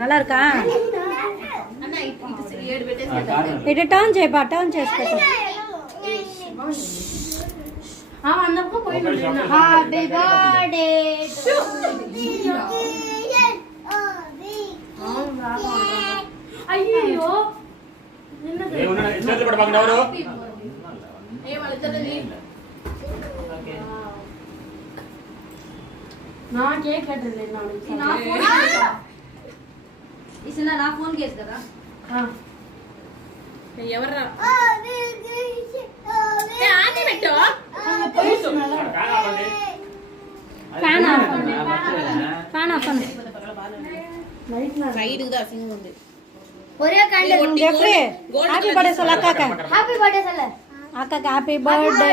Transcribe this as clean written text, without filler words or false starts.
நல்லா இருக்கா? ఇటు టర్న్ చేయబా, టర్న్ చేసుకో. హ్యాపీ బర్త్డే అయ్యో నా కేక్ కట్టలేదు నా ఫోన్ కేసు కదా. ఎవర్రా ఫ్యాన్ ఆఫ్ ఉంది. హ్యాపీ బర్త్డే అక్కకి, హ్యాపీ బర్త్డే.